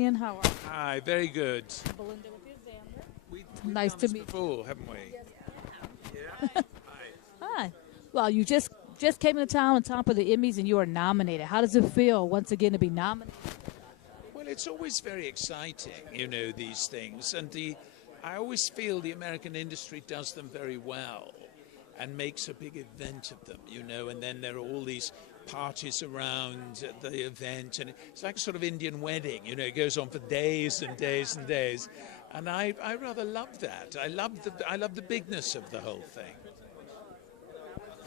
Julian, how are you? Hi, very good. Belinda with you, Xander. We've Nice done to this meet you. before, haven't we? Yeah. Hi. Hi. Well, you just came into town on top of the Emmys, and you are nominated. How does it feel once again to be nominated? Well, it's always very exciting, these things. And I always feel the American industry does them very well and makes a big event of them, and then there are all these parties around the event, and it's like a sort of Indian wedding, it goes on for days and days and days. And I rather love that. I love the bigness of the whole thing.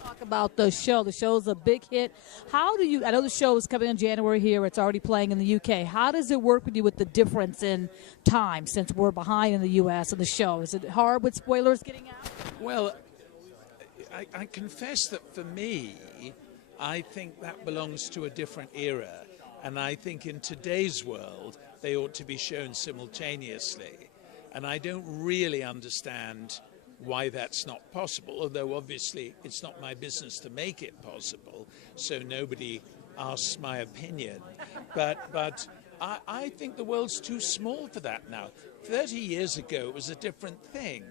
Talk about the show. The show's a big hit. How do you? I know the show is coming in January here. It's already playing in the UK. How does it work with you with the difference in time since we're behind in the US and the show? Is it hard with spoilers getting out? Well, I confess that for me, I think that belongs to a different era. And I think in today's world, they ought to be shown simultaneously. And I don't really understand why that's not possible, although obviously it's not my business to make it possible, so nobody asks my opinion. But I think the world's too small for that now. 30 years ago, it was a different thing.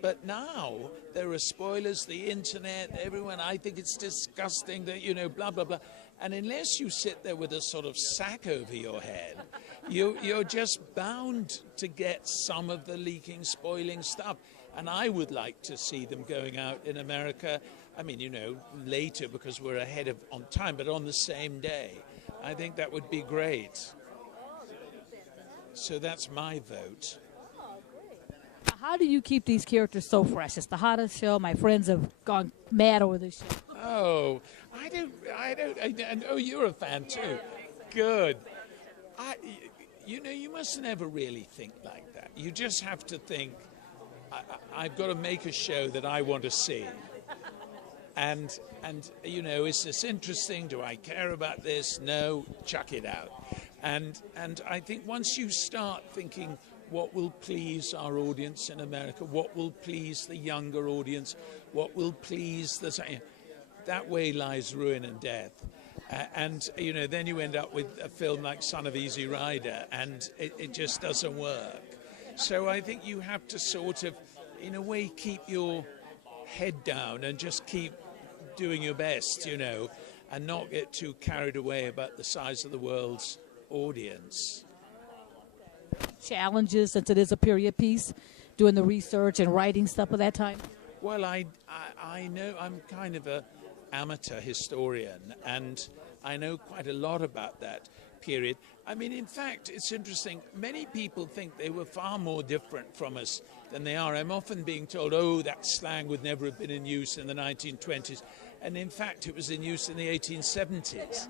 But now there are spoilers, the internet, everyone. I think it's disgusting that, blah, blah, blah. And unless you sit there with a sort of sack over your head, you're just bound to get some of the leaking, spoiling stuff. And I would like to see them going out in America, later because we're ahead on time, but on the same day. I think that would be great. So that's my vote. How do you keep these characters so fresh? It's the hottest show. My friends have gone mad over this show. Oh, I don't. Oh, you're a fan too. Good. You must never really think like that. You just have to think, I've got to make a show that I want to see. And is this interesting? Do I care about this? No, chuck it out. And I think once you start thinking, what will please our audience in America? What will please the younger audience? What will please that way lies ruin and death. Then you end up with a film like Son of Easy Rider, and it just doesn't work. So I think you have to sort of, in a way, keep your head down and just keep doing your best, and not get too carried away about the size of the world's audience. Challenges, since it is a period piece, doing the research and writing stuff at that time? Well, I know I'm kind of an amateur historian, and I know quite a lot about that period. In fact, it's interesting. Many people think they were far more different from us than they are. I'm often being told, oh, that slang would never have been in use in the 1920s. And in fact, it was in use in the 1870s.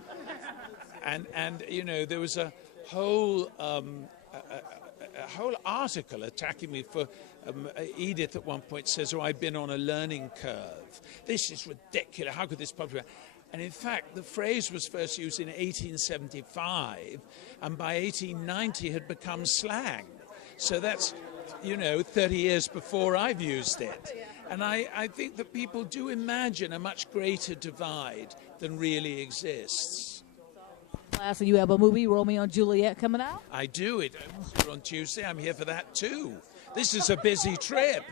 And there was a whole article attacking me for Edith at one point says, oh, I've been on a learning curve. This is ridiculous. How could this possibly happen? And in fact, the phrase was first used in 1875, and by 1890 had become slang. So that's, 30 years before I've used it. And I think that people do imagine a much greater divide than really exists. Lastly, you have a movie, Romeo and Juliet, coming out? I do. It opens here on Tuesday. I'm here for that too. This is a busy trip.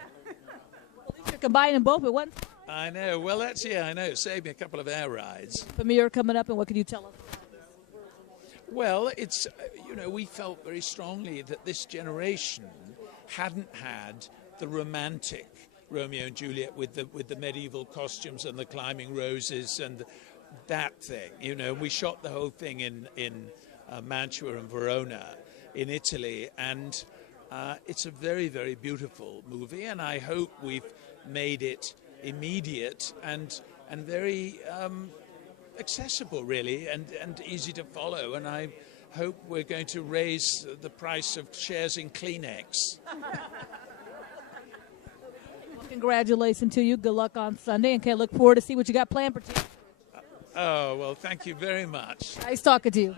You're combining both at one time. I know. Well, I know. Save me a couple of air rides. Premiere coming up, and what can you tell us? Well, it's, we felt very strongly that this generation hadn't had the romantic Romeo and Juliet with the medieval costumes and the climbing roses and that thing. We shot the whole thing in Mantua and Verona in Italy, and it's a very, very beautiful movie, and I hope we've made it immediate and very accessible, really, and easy to follow. And I hope we're going to raise the price of shares in Kleenex. Congratulations to you. Good luck on Sunday, and can't look forward to see what you got planned for today. Oh, well, thank you very much. Nice talking to you.